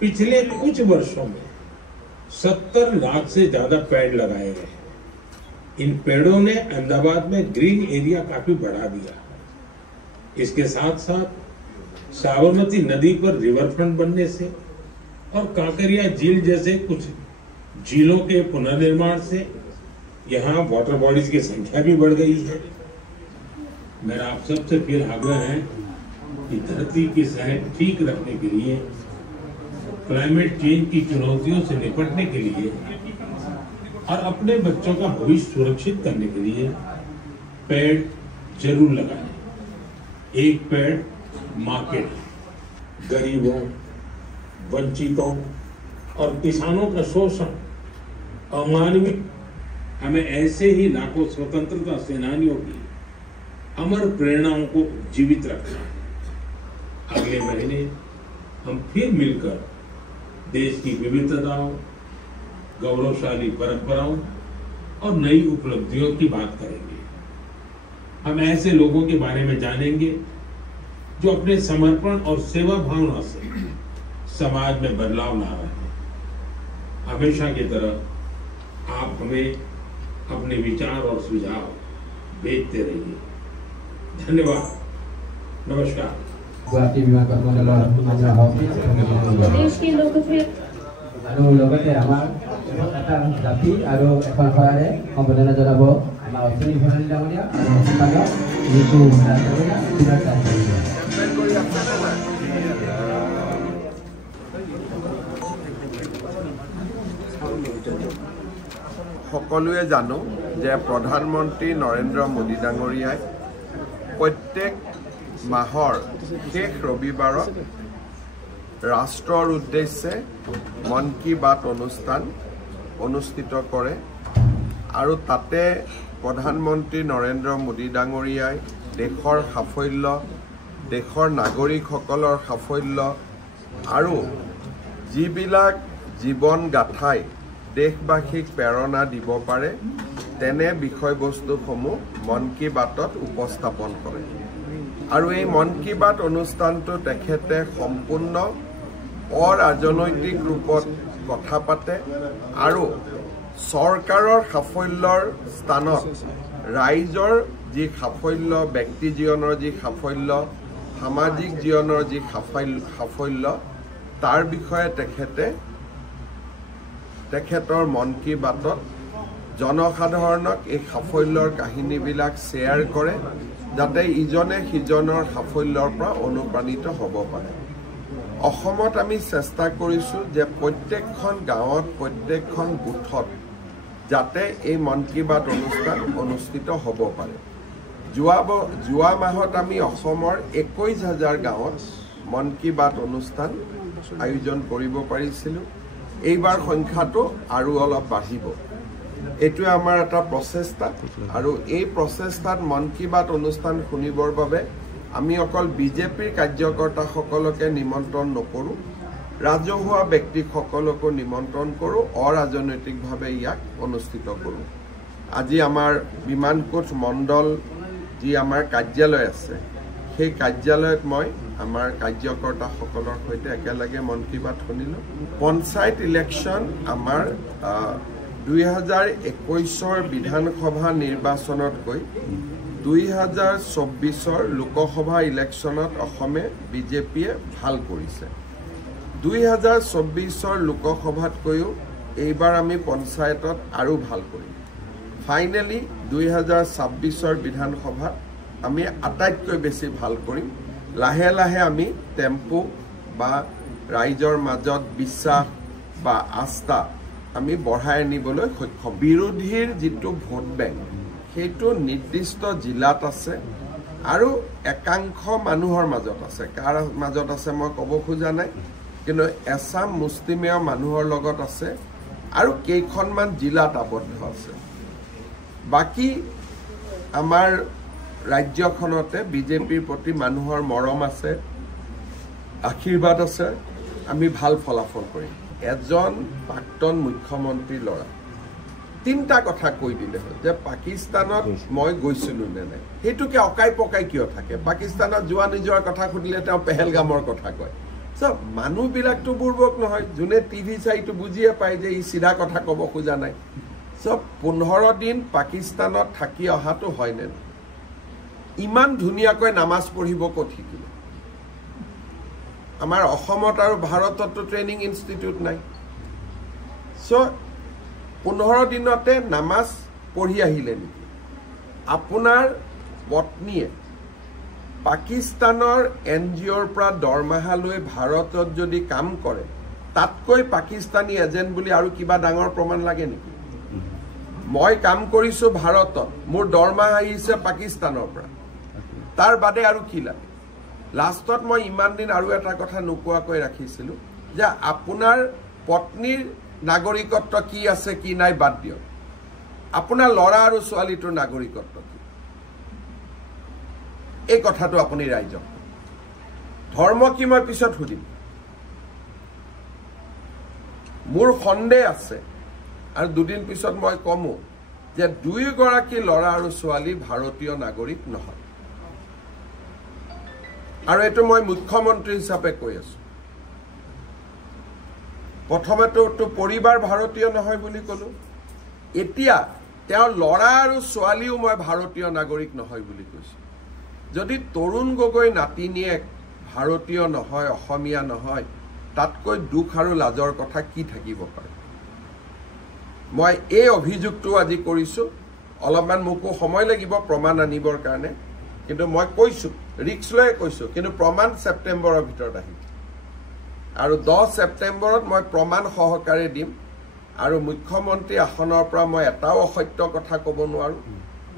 पिछले कुछ वर्षों में 70 लाख से ज्यादा पेड़ लगाए गए। इन पेड़ों ने अहमदाबाद में ग्रीन एरिया काफी बढ़ा दिया। इसके साथ साथ साबरमती नदी पर रिवरफ्रंट बनने से और कांकरिया झील जैसे कुछ झीलों के पुनर्निर्माण से यहाँ वाटर बॉडीज की संख्या भी बढ़ गई है। मेरा आप सबसे फिर आग्रह है कि धरती की सेहत ठीक रखने के लिए, क्लाइमेट चेंज की चुनौतियों से निपटने के लिए और अपने बच्चों का भविष्य सुरक्षित करने के लिए पेड़ जरूर लगाएं। एक पेड़ मां के नाम। गरीबों, वंचितों और किसानों का शोषण, अमानवीय, हमें ऐसे ही लाखों स्वतंत्रता सेनानियों की अमर प्रेरणाओं को जीवित रखना है। अगले महीने हम फिर मिलकर देश की विविधताओं, गौरवशाली परंपराओं और नई उपलब्धियों की बात करेंगे। हम ऐसे लोगों के बारे में जानेंगे जो अपने समर्पण और सेवा भावना से समाज में बदलाव ला रहे हैं। हमेशा की तरह आप हमें अपने विचार और सुझाव भेजते रहिए। धन्यवाद। नमस्कार। देश के लोग আৰু লগতে আমাৰ এটা জাতি আৰু এখন সহায়ে সম্বোধনা জনাব আমাৰ অশ্বিনী ভৰালী ডাঙৰীয়া আৰু সম্পাদক ঋতু ডাঙৰীয়া বিৰাট ডাঙৰীয়া। সকলোৱে জানো যে প্ৰধানমন্ত্ৰী নৰেন্দ্ৰ মোদী ডাঙৰীয়াই প্ৰত্যেক মাহৰ শেষ ৰবিবাৰত ৰাষ্ট্ৰৰ উদ্দেশ্যে মন কি বাত অনুষ্ঠান অনুষ্ঠিত কৰে আৰু তাতে প্ৰধানমন্ত্ৰী নৰেন্দ্ৰ মোদী ডাঙৰীয়াই দেশৰ সাফল্য, দেশৰ নাগৰিকসকলৰ সাফল্য আৰু যিবিলাক জীৱন গাথাই দেশবাসীক প্ৰেৰণা দিব পাৰে তেনে বিষয়বস্তুসমূহ মন কি বাতত উপস্থাপন কৰে। আৰু এই মন কি বাত অনুষ্ঠানটো তেখেতে সম্পূৰ্ণ অৰাজনৈতিক ৰূপত কথা পাতে আৰু চৰকাৰৰ সাফল্যৰ স্থানত ৰাইজৰ যি সাফল্য, ব্যক্তি জীৱনৰ যি সাফল্য, সামাজিক জীৱনৰ যি সাফল্য তাৰ বিষয়ে তেখেতৰ মন কি বাতত জনসাধাৰণক এই সাফল্যৰ কাহিনীবিলাক শ্বেয়াৰ কৰে যাতে ইজনে সিজনৰ সাফল্যৰ পৰা অনুপ্ৰাণিত হ'ব পাৰে। অসমত আমি চেষ্টা কৰিছোঁ যে প্ৰত্যেকখন গাঁৱত, প্ৰত্যেকখন বুথত যাতে এই মন কি বাত অনুষ্ঠান অনুষ্ঠিত হ'ব পাৰে। যোৱা মাহত আমি অসমৰ 21,000 গাঁৱত মন কি বাত অনুষ্ঠান আয়োজন কৰিব পাৰিছিলোঁ। এইবাৰ সংখ্যাটো আৰু অলপ বাঢ়িব। এইটোৱে আমাৰ এটা প্ৰচেষ্টা আৰু এই প্ৰচেষ্টাত মন কি বাত অনুষ্ঠান শুনিবৰ বাবে আমি অকল বিজেপিৰ কাৰ্যকৰ্তাসকলকে নিমন্ত্ৰণ নকৰোঁ, ৰাজহুৱা ব্যক্তিসকলকো নিমন্ত্ৰণ কৰোঁ, অৰাজনৈতিকভাৱে ইয়াক অনুষ্ঠিত কৰোঁ। আজি আমাৰ বিমানকোট মণ্ডল যি আমাৰ কাৰ্যালয় আছে সেই কাৰ্যালয়ত মই আমাৰ কাৰ্যকৰ্তাসকলৰ সৈতে একেলগে মন কি বাত শুনিলোঁ। পঞ্চায়ত ইলেকশ্যন আমাৰ 2021 বিধানসভা নিৰ্বাচনতকৈ 2024 লোকসভা ইলেকশ্যনত অসমে বিজেপিয়ে ভাল কৰিছে। 2024 লোকসভাতকৈও এইবাৰ আমি পঞ্চায়তত আৰু ভাল কৰিম। ফাইনেলি 2026 বিধানসভাত আমি আটাইতকৈ বেছি ভাল কৰিম। লাহে লাহে আমি টেম্পো বা ৰাইজৰ মাজত বিশ্বাস বা আস্থা আমি বঢ়াই আনিবলৈ সক্ষম। বিৰোধীৰ যিটো ভোট বেংক সেইটো নিৰ্দিষ্ট জিলাত আছে আৰু একাংশ মানুহৰ মাজত আছে। কাৰ মাজত আছে মই ক'ব খোজা নাই, কিন্তু এছাম মুষ্টিমেয় মানুহৰ লগত আছে আৰু কেইখনমান জিলাত আবদ্ধ আছে। বাকী আমাৰ ৰাজ্যখনতে বিজেপিৰ প্ৰতি মানুহৰ মৰম আছে, আশীৰ্বাদ আছে, আমি ভাল ফলাফল কৰিম। এজন প্ৰাক্তন মুখ্যমন্ত্ৰীৰ ল'ৰা 3টা কথা কৈ দিলে যে পাকিস্তানত মই গৈছিলোঁ নে নাই, সেইটোকে অকাই পকাই কিয় থাকে? পাকিস্তানত যোৱা নিজৰ কথা সুধিলে তেওঁ পেহেলগামৰ কথা কয়, চব মানুহবিলাকতো বুৰ্বক নহয় যোনে টিভি চাইটো বুজিয়ে পায় যে ই চিধা কথা ক'ব খোজা নাই চব 15 দিন পাকিস্তানত থাকি অহাটো হয়নে ইমান ধুনীয়াকৈ নামাজ পঢ়িব ক'ত শিকিব আমাৰ অসমত আৰু ভাৰততো ট্ৰেইনিং ইনষ্টিটিউট নাই সো 15 দিনতে নামাজ পঢ়ি আহিলে নেকি আপোনাৰ পত্নীয়ে পাকিস্তানৰ এনজিঅ'ৰ পৰা দৰমহা লৈ ভাৰতত যদি কাম কৰে তাতকৈ পাকিস্তানী এজেণ্ট বুলি আৰু কিবা ডাঙৰ প্ৰমাণ লাগে নেকি মই কাম কৰিছো ভাৰতত মোৰ দৰমহা আহিছে পাকিস্তানৰ পৰা তাৰ বাদে আৰু কি লাগে লাষ্টত মই ইমান দিন আৰু এটা কথা নোকোৱাকৈ ৰাখিছিলো যে আপোনাৰ পত্নীৰ নাগৰিকত্ব কি আছে কি নাই বাদ দিয়ক আপোনাৰ ল'ৰা আৰু ছোৱালীটোৰ নাগৰিকত্ব কি এই কথাটো আপুনি ৰাইজক ধৰ্ম কি মই পিছত সুধিম মোৰ সন্দেহ আছে আৰু দুদিন পিছত মই কমো যে দুয়োগৰাকী ল'ৰা আৰু ছোৱালী ভাৰতীয় নাগৰিক নহয় আৰু এটো মই মুখ্যমন্ত্ৰী হিচাপে কৈ আছো প্ৰথমেতো পৰিবাৰ ভাৰতীয় নহয় বুলি কলো এতিয়া তেওঁৰ ল'ৰা আৰু ছোৱালীও মই ভাৰতীয় নাগৰিক নহয় বুলি কৈছো যদি তৰুণ গগৈ নাতিনিয়েক ভাৰতীয় নহয় অসমীয়া নহয় তাতকৈ দুখ আৰু লাজৰ কথা কি থাকিব পাৰে মই এই অভিযোগটো আজি কৰিছো অলপমান মোকো সময় লাগিব প্ৰমাণ আনিবৰ কাৰণে কিন্তু মই কৈছো ৰিক্স লৈ কৈছো কিন্তু প্ৰমাণ সেপ্টেম্বৰৰ ভিতৰত আহিব আৰু 10 সেপ্টেম্বৰত মই প্ৰমাণ সহকাৰে দিম আৰু মুখ্যমন্ত্ৰী আসনৰ পৰা মই এটাও অসত্য কথা ক'ব নোৱাৰো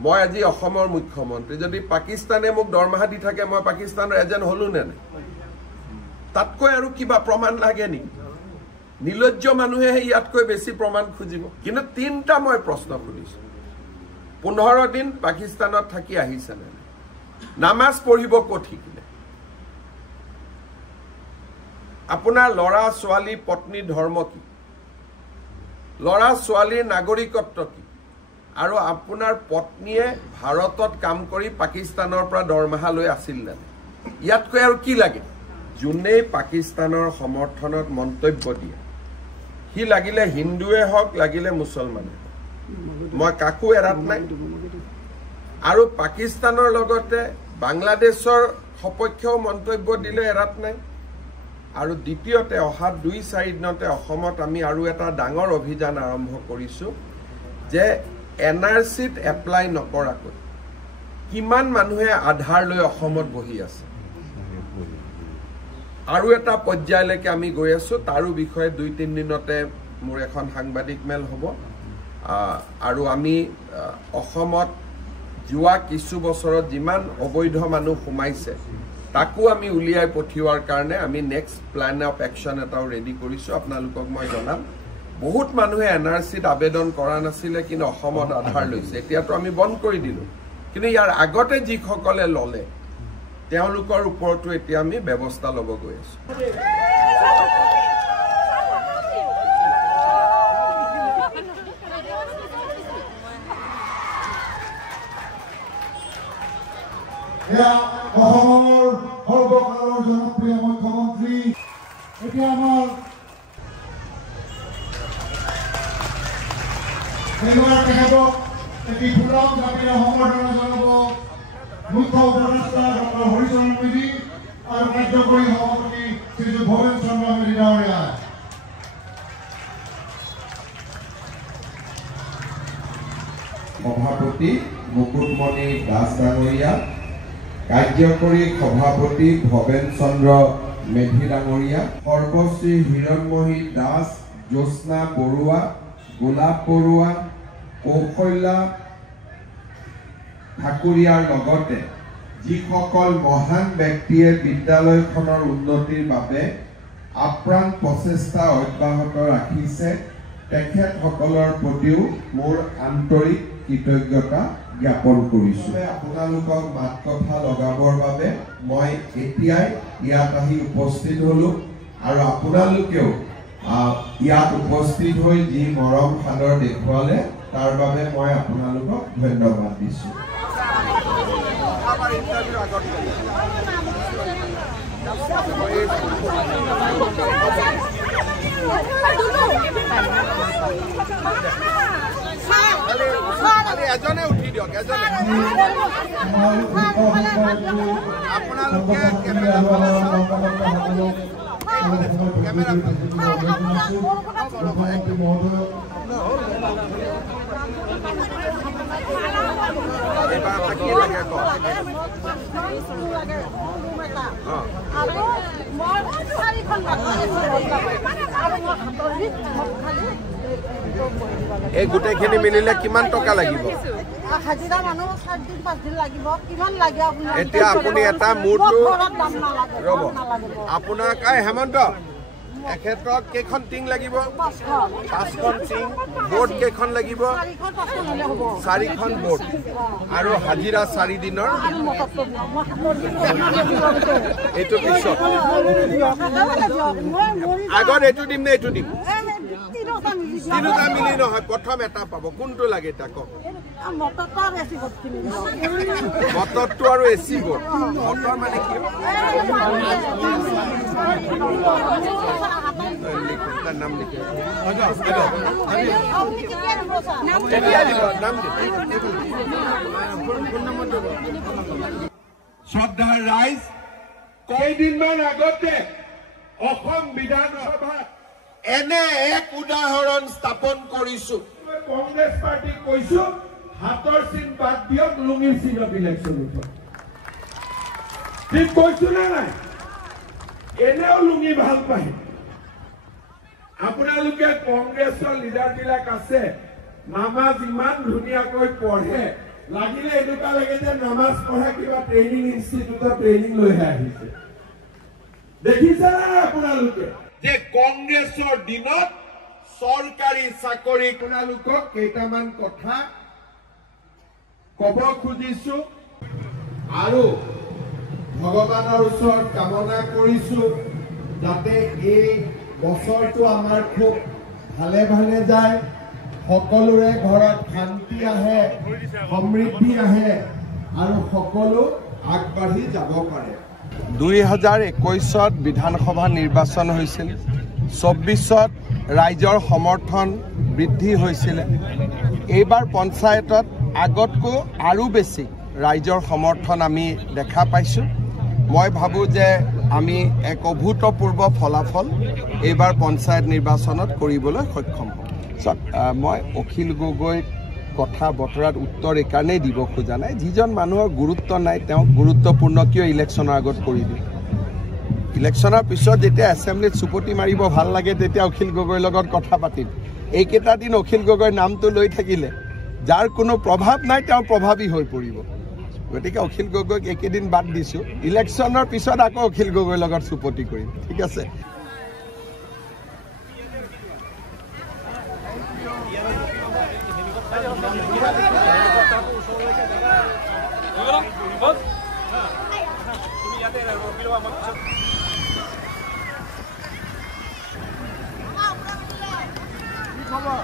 মই আজি অসমৰ মুখ্যমন্ত্ৰী যদি পাকিস্তানে মোক দৰমহা দি থাকে মই পাকিস্তানৰ এজেণ্ট হলো নে নাই তাতকৈ আৰু কিবা প্ৰমাণ লাগে নেকি নিলজ্জ মানুহে ইয়াতকৈ বেছি প্ৰমাণ খুজিব কিন্তু তিনটা মই প্ৰশ্ন সুধিছো 15 দিন পাকিস্তানত থাকি আহিছে নে নামাজ পঢ়িব ক'ত শিকিলে আপোনাৰ ল'ৰা ছোৱালী পত্নী ধৰ্ম কি ল'ৰা ছোৱালীৰ নাগৰিকত্ব কি আৰু আপোনাৰ পত্নীয়ে ভাৰতত কাম কৰি পাকিস্তানৰ পৰা দৰমহা লৈ আছিল নে ইয়াতকৈ আৰু কি লাগে যোনে পাকিস্তানৰ সমৰ্থনত মন্তব্য দিয়ে কি লাগিলে হিন্দুৱে হক লাগিলে মুছলমানে মই কাকো এৰাত নাই আৰু পাকিস্তানৰ লগতে বাংলাদেশৰ সপক্ষেও মন্তব্য দিলে এৰাত নাই আৰু দ্বিতীয়তে অহা 2-4 দিনতে অসমত আমি আৰু এটা ডাঙৰ অভিযান আৰম্ভ কৰিছো যে এনআৰসিত এপ্লাই নকৰাকৈ কিমান মানুহে আধাৰ লৈ অসমত বহি আছে আৰু এটা পৰ্যায়লৈকে আমি গৈ আছো তাৰো বিষয়ে 2-3 দিনতে মোৰ এখন সাংবাদিক মেল হ'ব আৰু আমি অসমত যোৱা কিছু বছৰত যিমান অবৈধ মানুহ সোমাইছে তাকো আমি উলিয়াই পঠিওৱাৰ কাৰণে আমি নেক্সট প্ল্যান অফ একশন এটাও ৰেডি কৰিছো আপোনালোকক মই জনাম বহুত মানুহে এনআৰসিত আবেদন কৰা নাছিলে কিন্তু অসমত আধাৰ লৈছে এতিয়াতো আমি বন্ধ কৰি দিলো কিন্তু ইয়াৰ আগতে যিসকলে ললে তেওঁলোকৰ ওপৰতো এতিয়া আমি ব্যৱস্থা ল'ব গৈ আছো অসমৰ সৰ্বকালৰ জনপ্ৰিয় মুখ্যমন্ত্ৰী এতিয়া আমাৰ তেখেতক এটি ফুলাম জাতিৰ সম্বৰ্ধনা জনাব মুখ্য উপদেষ্টা ডক্টৰ হৰিচৰণ মেধি আৰু কাৰ্যকৰী সভাপতি শ্ৰীযুত ভৱেন চন্দ্ৰ মেধি ডাঙৰীয়া সভাপতি মুকুটমণি দাস ডাঙৰীয়া কাৰ্যকৰী সভাপতি ভৱেন চন্দ্ৰ মেধি ডাঙৰীয়া সৰ্বশ্ৰী হিৰণমহী দাস জ্যোৎস্না বৰুৱা গোলাপ বৰুৱা কৌশল্যা ঠাকুৰীয়াৰ লগতে যিসকল মহান ব্যক্তিয়ে বিদ্যালয়খনৰ উন্নতিৰ বাবে আপ্ৰাণ প্ৰচেষ্টা অব্যাহত ৰাখিছে তেখেতসকলৰ প্ৰতিও মোৰ আন্তৰিক কৃতজ্ঞতা জ্ঞাপন কৰিছো আপোনালোকক মাত কথা লগাবৰ বাবে মই এতিয়াই ইয়াত আহি উপস্থিত হলো আৰু আপোনালোকেও ইয়াত উপস্থিত হৈ যি মৰম সাদৰ দেখুৱালে তাৰ বাবে মই আপোনালোকক ধন্যবাদ দিছো এজনে উঠি দিয়ক এজনে আপোনালোকে এই গোটেইখিনি মিলিলে কিমান টকা লাগিব হাজিৰা মানুহ 4 দিন 5 দিন লাগিব কিমান লাগে আপোনাৰ এতিয়া আপুনি এটা মুৰটো ৰব আপোনাৰ কাই হেমন্ত এক্ষেত্ৰত কেইখন টিং লাগিব 5খন টিং বোৰ্ড কেইখন লাগিব 4খন বোৰ্ড আৰু হাজিৰা 4 দিনৰ এইটো পিছত আগত এইটো দিম নে এইটো দিম তিনিটা মিলি নহয় প্ৰথম এটা পাব কোনটো লাগে এটা কওক মটৰটো আৰু এচি বোৰ্ড মটৰ মানে কি নাম লিখে শ্ৰদ্ধাৰ ৰাইজ কেইদিনমান আগতে অসম বিধানসভাত এনে এক উদাহৰণ স্থাপন কৰিছো কংগ্ৰেছ পাৰ্টিক কৈছো হাতৰ চিন বাদ দিয়ক লুঙিৰ চিনত ইলেকশ্যন উঠক ঠিক কৈছো নে নাই এনেও লুঙি ভাল পায় আপোনালোকে কংগ্ৰেছৰ লিডাৰবিলাক আছে নামাজ ইমান ধুনীয়াকৈ পঢ়ে লাগিলে এনেকুৱা লাগে যে নামাজ পঢ়া কিবা ট্ৰেইনিং ইনষ্টিটিউটৰ ট্ৰেইনিং লৈহে আহিছে দেখিছে না আপোনালোকে যে কংগ্ৰেছৰ দিনত চৰকাৰী চাকৰি আপোনালোকক কেইটামান কথা কব খুজিছো আৰু ভগৱানৰ ওচৰত কামনা কৰিছো যাতে এই বছৰটো আমাৰ খুব ভালে ভালে যায় সকলোৰে ঘৰত শান্তি আহে সমৃদ্ধি আহে আৰু সকলো আগবাঢ়ি যাব পাৰে 2021 বিধানসভা নিৰ্বাচন হৈছিল 24 ৰাইজৰ সমৰ্থন বৃদ্ধি হৈছিল এইবাৰ পঞ্চায়তত আগতকৈ আৰু বেছি ৰাইজৰ সমৰ্থন আমি দেখা পাইছো মই ভাবো যে আমি এক অভূতপূৰ্ব ফলাফল এইবাৰ পঞ্চায়ত নিৰ্বাচনত কৰিবলৈ সক্ষম হ'ম মই অখিল গগৈ কথা বতৰাত উত্তৰ এইকাৰণেই দিব খোজা নাই যিজন মানুহৰ গুৰুত্ব নাই তেওঁক গুৰুত্বপূৰ্ণ কিয় ইলেকশ্যনৰ আগত কৰি দিয়ে ইলেকশ্যনৰ পিছত যেতিয়া এছেম্বলিত চুপতি মাৰিব ভাল লাগে তেতিয়া অখিল গগৈৰ লগত কথা পাতিম এইকেইটা দিন অখিল গগৈৰ নামটো লৈ থাকিলে যাৰ কোনো প্ৰভাৱ নাই তেওঁ প্ৰভাৱী হৈ পৰিব গতিকে অখিল গগৈক একেদিন বাদ দিছো ইলেকশ্যনৰ পিছত আকৌ অখিল গগৈৰ লগত চুপতি কৰিম ঠিক আছে আমাৰ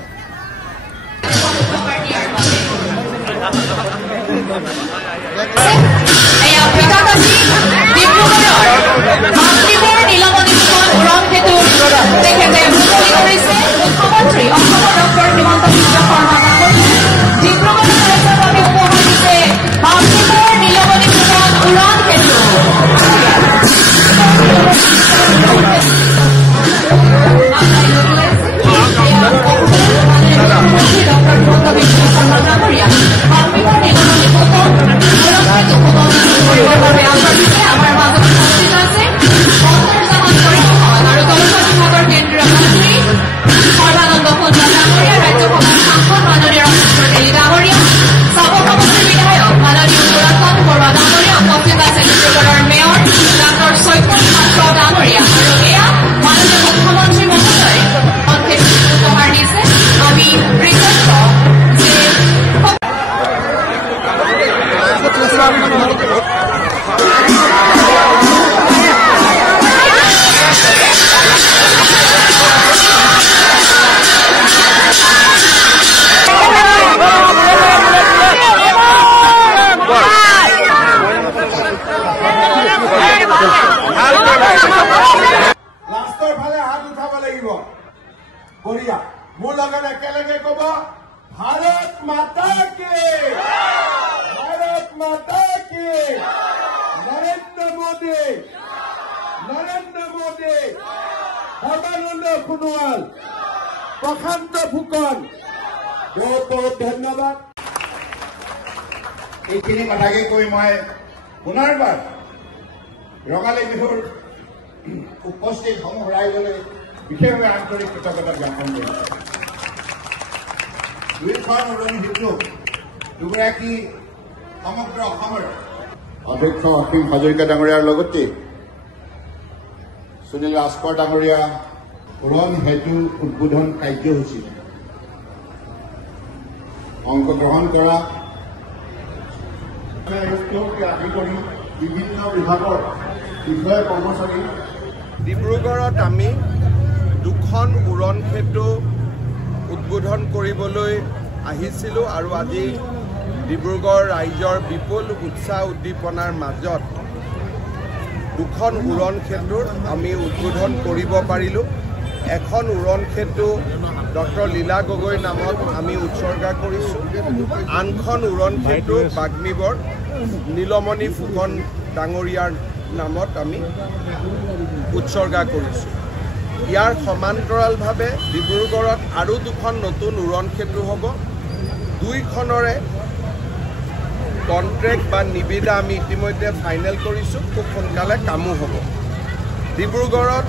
মাজত বঢ়িয়া মোৰ লগত একেলগে ক'ব ভাৰত মাতা কি ভাৰত মাতা কি নৰেন্দ্ৰ মোদী সৰ্বানন্দ সোণোৱাল প্ৰশান্ত ফুকন বহুত বহুত ধন্যবাদ এইখিনি কথাকে কৈ মই পুনৰবাৰ ৰঙালী বিহুৰ উপস্থিত সমূহ ৰাইজলৈ বিশেষভাৱে আন্তৰিক কৃতজ্ঞতা জ্ঞাপন কৰিছোঁ দুয়োখন উৰণি সেতু দুগৰাকী সমগ্ৰ অসমৰ অধ্যক্ষ অসীম হাজৰিকা ডাঙৰীয়াৰ লগতে সুনীল ৰাজখোৱা ডাঙৰীয়া উৰণ সেতু উদ্বোধন কাৰ্যসূচীত অংশগ্ৰহণ কৰা আদি কৰি বিভিন্ন বিভাগৰ বিষয়া কৰ্মচাৰী ডিব্ৰুগড়ত আমি দুখন উৰণ সেতু উদ্বোধন কৰিবলৈ আহিছিলোঁ আৰু আজি ডিব্ৰুগড় ৰাইজৰ বিপুল উৎসাহ উদ্দীপনাৰ মাজত দুখন উৰণ সেতুৰ আমি উদ্বোধন কৰিব পাৰিলোঁ এখন উৰণ সেতু ডক্টৰ লীলা গগৈৰ নামত আমি উৎসৰ্গা কৰিছোঁ আনখন উৰণ সেতু বাগ্মীবৰ নীলমণি ফুকন ডাঙৰীয়াৰ নামত আমি উৎসৰ্গা কৰিছোঁ ইয়াৰ সমান্তৰালভাৱে ডিব্ৰুগড়ত আৰু দুখন নতুন উৰণ সেতু হ'ব দুইখনৰে কণ্ট্ৰেক্ট বা নিবিদা আমি ইতিমধ্যে ফাইনেল কৰিছোঁ খুব সোনকালে কামো হ'ব ডিব্ৰুগড়ত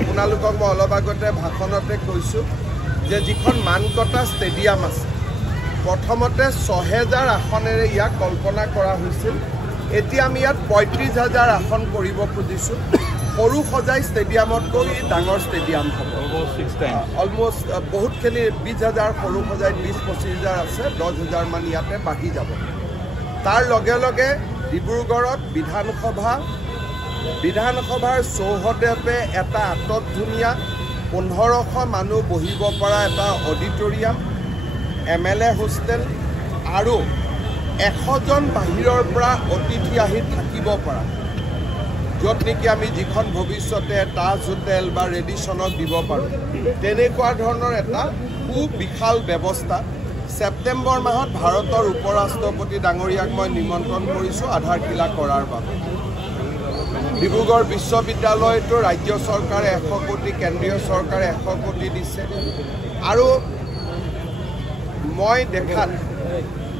আপোনালোকক মই অলপ আগতে ভাষণতে কৈছোঁ যে যিখন মানকটা ষ্টেডিয়াম আছে প্ৰথমতে ৬,০০০ আসনেৰে ইয়াক কল্পনা কৰা হৈছিল এতিয়া আমি ইয়াত ৩৫,০০০ আসন কৰিব খুজিছোঁ সৰু সজাই ষ্টেডিয়ামতকৈ ডাঙৰ ষ্টেডিয়াম হ'ব অলমষ্ট বহুতখিনি ২০,০০০ সৰু সজাই ২০-২৫,০০০ আছে ১০,০০০ মান ইয়াতে বাঢ়ি যাব তাৰ লগে লগে ডিব্ৰুগড়ত বিধানসভাৰ চৌহদে এটা আটক ধুনীয়া ১৫০০ মানুহ বহিব পৰা এটা অডিটৰিয়াম MLA হোষ্টেল আৰু ১০০জন বাহিৰৰ পৰা অতিথি আহি থাকিব পৰা য'ত নেকি আমি যিখন ভৱিষ্যতে তাজ হোটেল বা ৰেডিশ্যনক দিব পাৰোঁ তেনেকুৱা ধৰণৰ এটা সুবিশাল ব্যৱস্থা ছেপ্টেম্বৰ মাহত ভাৰতৰ উপৰাষ্ট্ৰপতি ডাঙৰীয়াক মই নিমন্ত্ৰণ কৰিছোঁ আধাৰশিলা কৰাৰ বাবে ডিব্ৰুগড় বিশ্ববিদ্যালয়তো ৰাজ্য চৰকাৰে ১০০ কোটি কেন্দ্ৰীয় চৰকাৰে ১০০ কোটি দিছে আৰু মই দেখাত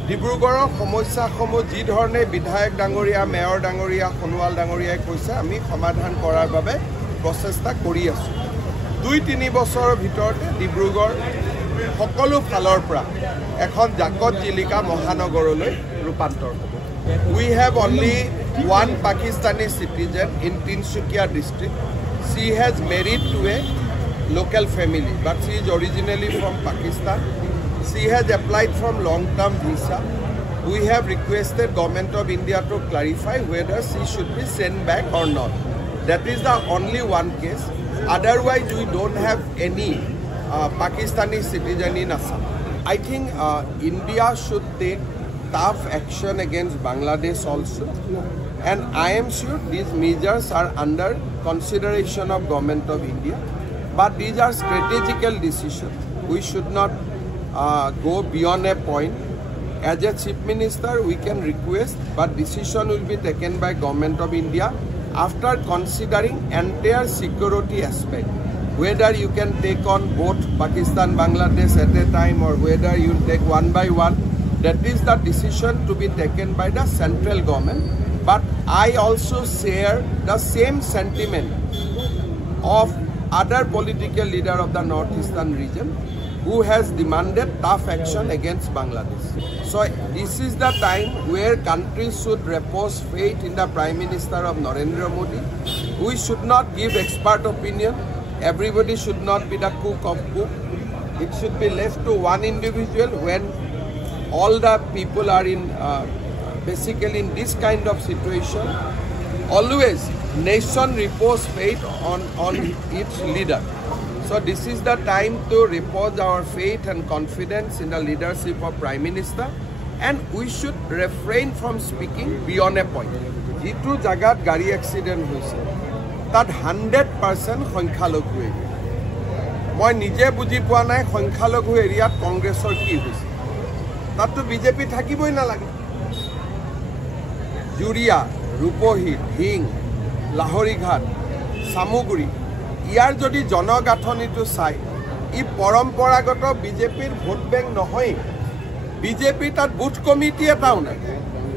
ডিব্ৰুগড়ৰ সমস্যাসমূহ যি ধৰণে বিধায়ক ডাঙৰীয়া মেয়ৰ ডাঙৰীয়া সোণোৱাল ডাঙৰীয়াই কৈছে আমি সমাধান কৰাৰ বাবে প্ৰচেষ্টা কৰি আছোঁ ২-৩ বছৰৰ ভিতৰতে ডিব্ৰুগড় সকলো ফালৰ পৰা এখন জাকত জিলিকা মহানগৰলৈ ৰূপান্তৰ হ'ব We have only one Pakistani citizen in Tinsukia district. She has married to a local family, but she is originally from Pakistan. She has applied from long-term visa. We have requested Government of India to clarify whether she should be sent back or not. That is the only one case. Otherwise, we don't have any Pakistani citizen in Assam. I think India should take tough action against Bangladesh also, and I am sure these measures are under consideration of Government of India, but these are strategical decisions. We should not go beyond a point. As a Chief Minister, we can request, but decision will be taken by Government of India after considering entire security aspect. Whether you can take on both Pakistan, Bangladesh at a time, or whether you take one by one, that is the decision to be taken by the central government. But I also share the same sentiment of other political leader of the northeastern region who has demanded tough action against Bangladesh. So this is the time where countries should repose faith in the Prime Minister of Narendra Modi. We should not give expert opinion. Everybody should not be the cook of cook. It should be left to one individual when all the people are in basically in this kind of situation. Always nation repose faith on its leader. So this is the time to repose our faith and confidence in the leadership of Prime Minister, and we should refrain from speaking beyond a point. Jitu jagat gari accident hoise, tat 100% সংখ্যালঘু মই নিজে বুজি পোৱা নাই সংখ্যালঘু এৰিয়াত কংগ্ৰেছৰ কি হৈছে তাততো বিজেপি থাকিবই নালাগে জুৰিয়া ৰূপহী ঢিং লাহৰীঘাট চামুগুৰি ইয়াৰ যদি জনগাঁথনিটো চাই ই পৰম্পৰাগত বিজেপিৰ ভোট বেংক নহয় বিজেপি তাত বুথ কমিটি এটাও নাই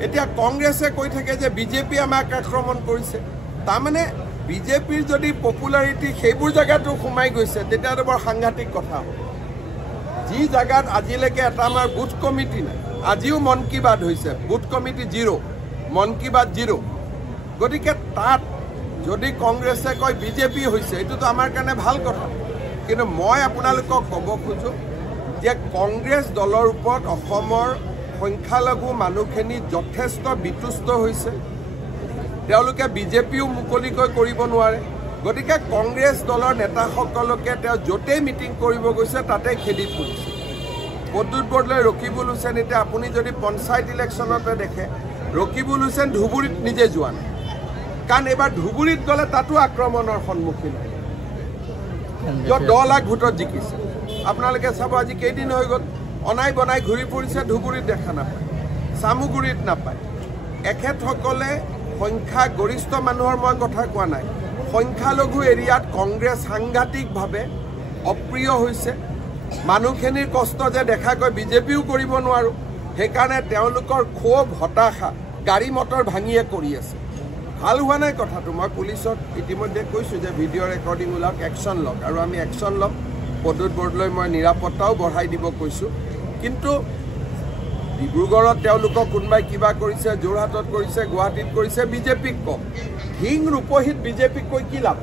এতিয়া কংগ্ৰেছে কৈ থাকে যে বিজেপি আমাক আক্ৰমণ কৰিছে তাৰমানে বিজেপিৰ যদি পপুলাৰিটি সেইবোৰ জায়গাতো সোমাই গৈছে তেতিয়াতো বৰ সাংঘাতিক কথা হ'ব যি জায়গাত আজিলৈকে এটা আমাৰ বুথ কমিটি নাই আজিও মন কি বাত হৈছে বুথ কমিটি 0 মন কি বাত 0 গতিকে তাত যদি কংগ্ৰেছে কয় বিজেপি হৈছে এইটোতো আমাৰ কাৰণে ভাল কথা কিন্তু মই আপোনালোকক ক'ব খোজো যে কংগ্ৰেছ দলৰ ওপৰত অসমৰ সংখ্যালঘু মানুহখিনি যথেষ্ট বিতুষ্ট হৈছে তেওঁলোকে বিজেপিও মুকলিকৈ কৰিব নোৱাৰে গতিকে কংগ্ৰেছ দলৰ নেতাসকলকে তেওঁ য'তেই মিটিং কৰিব গৈছে তাতে খেদি ফুৰিছে পদ্মুত বৰদলৈ ৰকিবুল হুছেইন এতিয়া আপুনি যদি পঞ্চায়ত ইলেকশ্যনতে দেখে ৰকিবুল হুছেইন ধুবুৰীত নিজে যোৱা নাই কাৰণ এইবাৰ ধুবুৰীত গ'লে তাতো আক্ৰমণৰ সন্মুখীন হয় য'ত 10 লাখ ভোটত জিকিছে আপোনালোকে চাব আজি কেইদিন হৈ গ'ল অনাই বনাই ঘূৰি ফুৰিছে ধুবুৰীত দেখা নাপায় চামুগুৰিত নাপায় এখেতসকলে সংখ্যা গৰিষ্ঠ মানুহৰ মই কথা কোৱা নাই সংখ্যালঘু এৰিয়াত কংগ্ৰেছ সাংঘাতিকভাৱে অপ্ৰিয় হৈছে মানুহখিনিৰ কষ্ট যে দেখাকৈ বিজেপিও কৰিব নোৱাৰো সেইকাৰণে তেওঁলোকৰ ক্ষোভ হতাশা গাড়ী মটৰ ভাঙিয়ে কৰি আছে ভাল হোৱা নাই কথাটো মই পুলিচক ইতিমধ্যে কৈছোঁ যে ভিডিঅ' ৰেকৰ্ডিং ওলাওক একশ্যন লওক আৰু আমি একশ্যন ল'ম পদ্মুত বৰদলৈ মই নিৰাপত্তাও বঢ়াই দিব কৈছোঁ কিন্তু ডিব্ৰুগড়ত তেওঁলোকক কোনোবাই কিবা কৰিছে যোৰহাটত কৰিছে গুৱাহাটীত কৰিছে বিজেপিক কওক ঢিং ৰূপহীত বিজেপিক কৈ কি লাভ